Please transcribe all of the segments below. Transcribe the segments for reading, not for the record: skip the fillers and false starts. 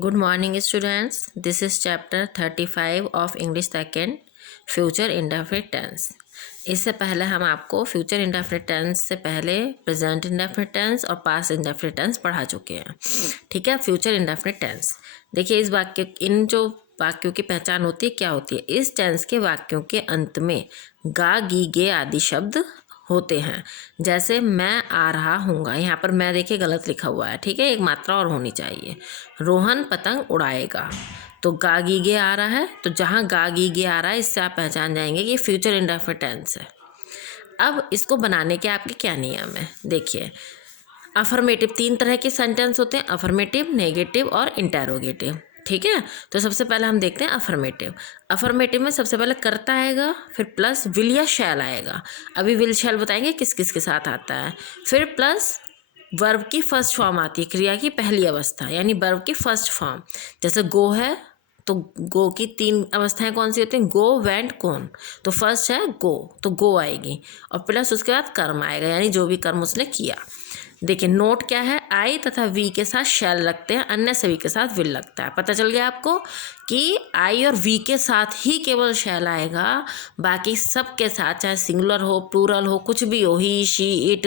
Good morning students. This is chapter 35 of English second future indefinite tense. इससे पहले हम आपको फ्यूचर इंडेफिनिट टेंस से पहले प्रेजेंट इंडेफिनिट टेंस और पास्ट इंडेफिनिट टेंस पढ़ा चुके हैं। ठीक है, फ्यूचर इंडेफिनिट टेंस देखिए, इस वाक्य इन जो वाक्यों की पहचान होती है क्या होती है। इस टेंस के वाक्यों के अंत में गा गी गे आदि शब्द होते हैं। जैसे मैं आ रहा हूँगा, यहाँ पर मैं देखिए गलत लिखा हुआ है। ठीक है, एक मात्रा और होनी चाहिए। रोहन पतंग उड़ाएगा, तो गा गी गे आ रहा है, तो जहाँ गा गी गे आ रहा है इससे आप पहचान जाएंगे कि फ्यूचर इंडेफिनिट टेंस है। अब इसको बनाने के आपके क्या नियम है देखिए। अफर्मेटिव, 3 तरह के सेंटेंस होते हैं, अफर्मेटिव, नेगेटिव और इंटेरोगेटिव। ठीक है, तो सबसे पहले हम देखते हैं अफर्मेटिव। अफर्मेटिव में सबसे पहले कर्ता आएगा, फिर प्लस विल या शैल आएगा। अभी विल शैल बताएंगे किस किस के साथ आता है। फिर प्लस वर्ब की फर्स्ट फॉर्म आती है, क्रिया की पहली अवस्था यानी वर्ब की फर्स्ट फॉर्म। जैसे गो है तो गो की 3 अवस्थाएं कौन सी होती हैं, गो, वेंट, कौन। तो फर्स्ट है गो, तो गो आएगी और प्लस उसके बाद कर्म आएगा यानी जो भी कर्म उसने किया। देखिए नोट क्या है, आई तथा वी के साथ शैल लगते हैं, अन्य सभी के साथ विल लगता है। पता चल गया आपको कि आई और वी के साथ ही केवल शैल आएगा, बाकी सब के साथ चाहे सिंगुलर हो, प्लूरल हो, कुछ भी हो, he, she, it,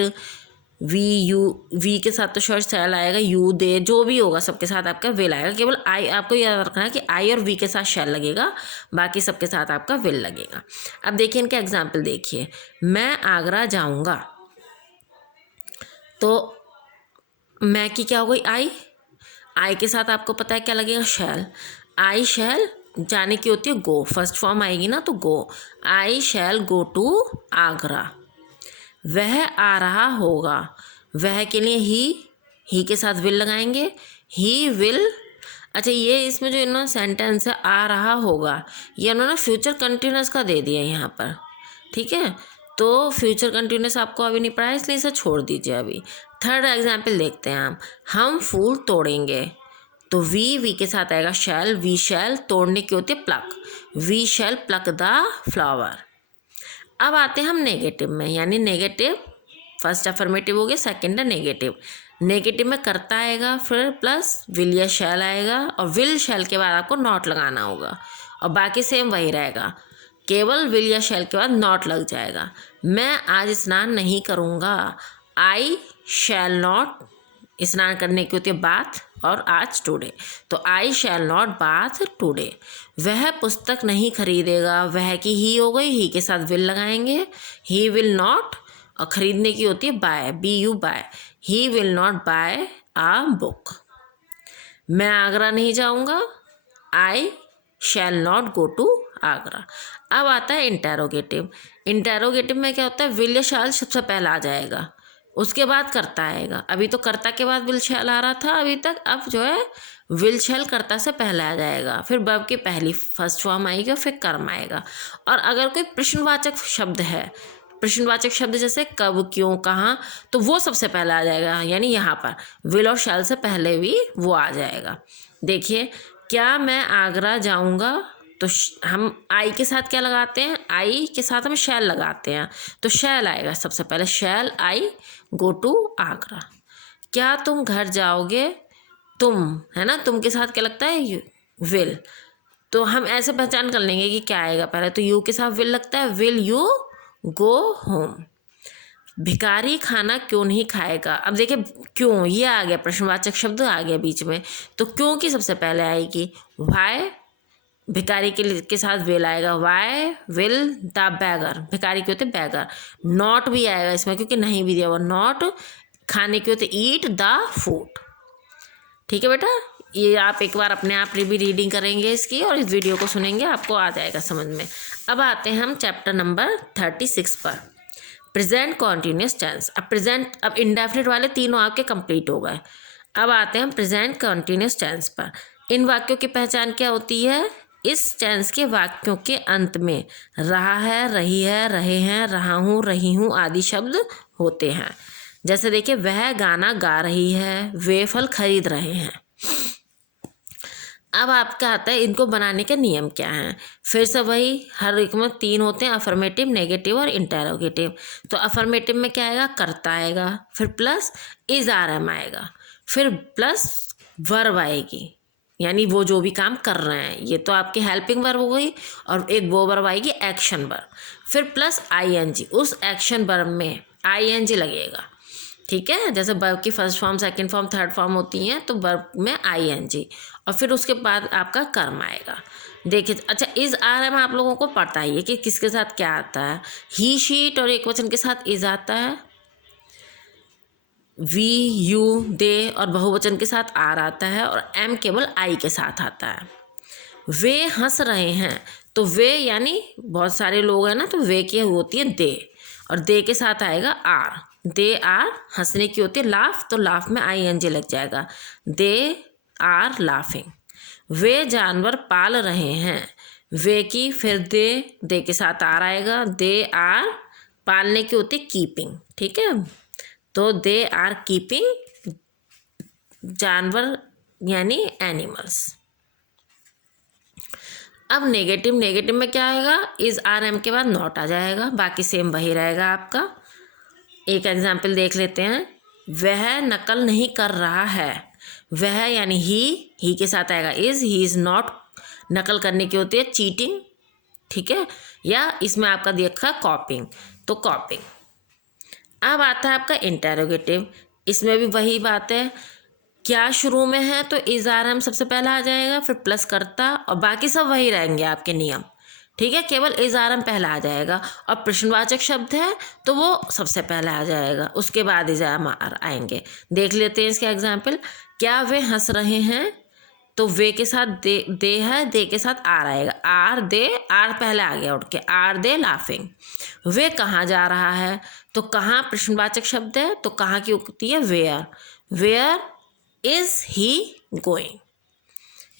we, you, we के साथ तो शॉर्ट शैल आएगा, यू, दे, जो भी होगा सबके साथ आपका विल आएगा। केवल आई, आपको याद रखना है कि आई और वी के साथ शैल लगेगा, बाकी सबके साथ आपका विल लगेगा। अब देखिए इनका एग्जाम्पल देखिए, मैं आगरा जाऊँगा, तो मैं की क्या हो गई, आई के साथ आपको पता है क्या लगेगा, शैल। आई शैल जाने की होती है गो, फर्स्ट फॉर्म आएगी ना तो गो। आई शैल गो टू आगरा। वह आ रहा होगा, वह के लिए ही के साथ विल लगाएंगे, ही विल। अच्छा, ये इसमें जो इन्होंने सेंटेंस है आ रहा होगा, ये उन्होंने फ्यूचर कंटिन्यूस का दे दिया यहाँ पर। ठीक है, तो फ्यूचर कंटिन्यूस आपको अभी नहीं पढ़ा है इसलिए इसे छोड़ दीजिए अभी। थर्ड एग्जाम्पल देखते हैं हम फूल तोड़ेंगे, तो वी के साथ आएगा शैल, वी शैल, तोड़ने की होती है pluck, we shall pluck the flower. अब आते हैं हम नेगेटिव में, यानी नेगेटिव फर्स्ट अफर्मेटिव हो गया, सेकेंड है नेगेटिव। नेगेटिव में करता आएगा, फिर प्लस विल या शैल आएगा और विल शैल के बाद आपको नॉट लगाना होगा और बाकी सेम वही रहेगा, केवल विल या शैल के बाद नॉट लग जाएगा। मैं आज स्नान नहीं करूँगा, आई शैल नॉट, स्नान करने की होती है बाथ और आज टुडे, तो आई शैल नॉट बाथ टुडे। वह पुस्तक नहीं खरीदेगा, वह की ही हो गई, ही के साथ विल लगाएंगे, ही विल नॉट, और खरीदने की होती है buy, be you buy, he will not buy a book. मैं आगरा नहीं जाऊँगा, I shall not go to Agra. अब आता है इंटेरोगेटिव। इंटेरोगेटिव में क्या होता है, विल या शैल सबसे पहला आ जाएगा, उसके बाद कर्ता आएगा। अभी तो कर्ता के बाद विल शैल आ रहा था अभी तक, अब जो है विल शैल कर्ता से पहले आ जाएगा, फिर वर्ब की पहली फर्स्ट फॉर्म आएगी और फिर कर्म आएगा। और अगर कोई प्रश्नवाचक शब्द है, प्रश्नवाचक शब्द जैसे कब, क्यों, कहाँ, तो वो सबसे पहले आ जाएगा, यानी यहाँ पर विल और शैल से पहले भी वो आ जाएगा। देखिए, क्या मैं आगरा जाऊँगा, तो हम आई के साथ क्या लगाते हैं, आई के साथ हम शैल लगाते हैं, तो शैल आएगा सबसे पहले, शैल आई गो टू आगरा। क्या तुम घर जाओगे, तुम है ना, तुम के साथ क्या लगता है, विल, तो हम ऐसे पहचान कर लेंगे कि क्या आएगा पहले, तो यू के साथ विल लगता है, विल यू गो होम। भिखारी खाना क्यों नहीं खाएगा, अब देखिए क्यों ये आ गया, प्रश्नवाचक शब्द आ गया बीच में, तो क्यों की सबसे पहले आएगी, वाई, भिखारी के साथ विल आएगा, वाई विल द बैगर, भिखारी के होते बैगर। नॉट भी आएगा इसमें क्योंकि नहीं भी दिया हुआ, नॉट खाने के होते ईट द फूड। ठीक है बेटा, ये आप एक बार अपने आप भी रीडिंग करेंगे इसकी और इस वीडियो को सुनेंगे, आपको आ जाएगा समझ में। अब आते हैं हम चैप्टर नंबर 36 पर, प्रेजेंट कॉन्टीन्यूस टेंस। अब प्रेजेंट, अब इंडेफिनिट वाले तीनों आपके कंप्लीट हो गए। अब आते हैं हम प्रेजेंट कॉन्टीन्यूस टेंस पर। इन वाक्यों की पहचान क्या होती है, इस टेंस के वाक्यों के अंत में रहा है, रही है, रहे हैं, रहा हूँ, रही हूँ आदि शब्द होते हैं। जैसे देखिए, वह गाना गा रही है, वे फल खरीद रहे हैं। अब आपका आता है इनको बनाने के नियम क्या हैं। फिर से वही, हर एक में 3 होते हैं, अफर्मेटिव, नेगेटिव और इंटेरोगेटिव। तो अफर्मेटिव में क्या आएगा, कर्ता आएगा, फिर प्लस इज आर एम आएगा, फिर प्लस वर्ब आएगी, यानी वो जो भी काम कर रहे हैं। ये तो आपकी हेल्पिंग वर्ब हो गई, और एक वो वर्ब आएगी एक्शन वर्ब, फिर प्लस आईएनजी। उस एक्शन वर्ब में आईएनजी लगेगा, ठीक है। जैसे वर्ब की first form, second form, third form होती हैं, तो वर्ब में आईएनजी, और फिर उसके बाद आपका कर्म आएगा। देखिए, अच्छा इज आर एम आप लोगों को पता ही है कि किसके साथ क्या आता है। ही शी इट और एक वचन के साथ इज आता है, वी यू दे और बहुवचन के साथ आर आता है, और एम केवल आई के साथ आता है। वे हंस रहे हैं, तो वे यानी बहुत सारे लोग हैं ना, तो वे की होती है दे, और दे के साथ आएगा आर। दे आर हंसने की होती है, लाफ, तो लाफ में आई एन जी लग जाएगा, दे आर लाफिंग। वे जानवर पाल रहे हैं, वे की फिर दे के साथ आर आएगा, दे आर पालने की होती है कीपिंग, ठीक है। तो दे आर कीपिंग जानवर यानी एनिमल्स। अब नेगेटिव, नेगेटिव में क्या आएगा, इज आर एम के बाद नॉट आ जाएगा, बाकी सेम वही रहेगा आपका। एक एग्जाम्पल देख लेते हैं, वह नकल नहीं कर रहा है, वह यानी ही के साथ आएगा इज, ही इज नॉट, नकल करने की होती है चीटिंग, ठीक है, या इसमें आपका देखा कॉपिंग, तो कॉपिंग। अब आता है आपका इंटेरोगेटिव, इसमें भी वही बात है, क्या शुरू में है तो इज आर एम सबसे पहला आ जाएगा, फिर प्लस करता, और बाकी सब वही रहेंगे आपके नियम, ठीक है, केवल इज आर एम पहला आ जाएगा, और प्रश्नवाचक शब्द है तो वो सबसे पहला आ जाएगा, उसके बाद इज आर एम आएंगे। देख लेते हैं इसके एग्जाम्पल, क्या वे हंस रहे हैं, तो वे के साथ दे है, दे के साथ आर आएगा, आर दे, आर पहले आ गया उठ के, आर दे लाफिंग। वे कहाँ जा रहा है, तो कहाँ प्रश्नवाचक शब्द है, तो कहाँ की होती है where, where is he going.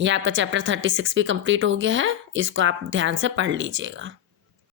ये आपका चैप्टर 36 भी कंप्लीट हो गया है, इसको आप ध्यान से पढ़ लीजिएगा।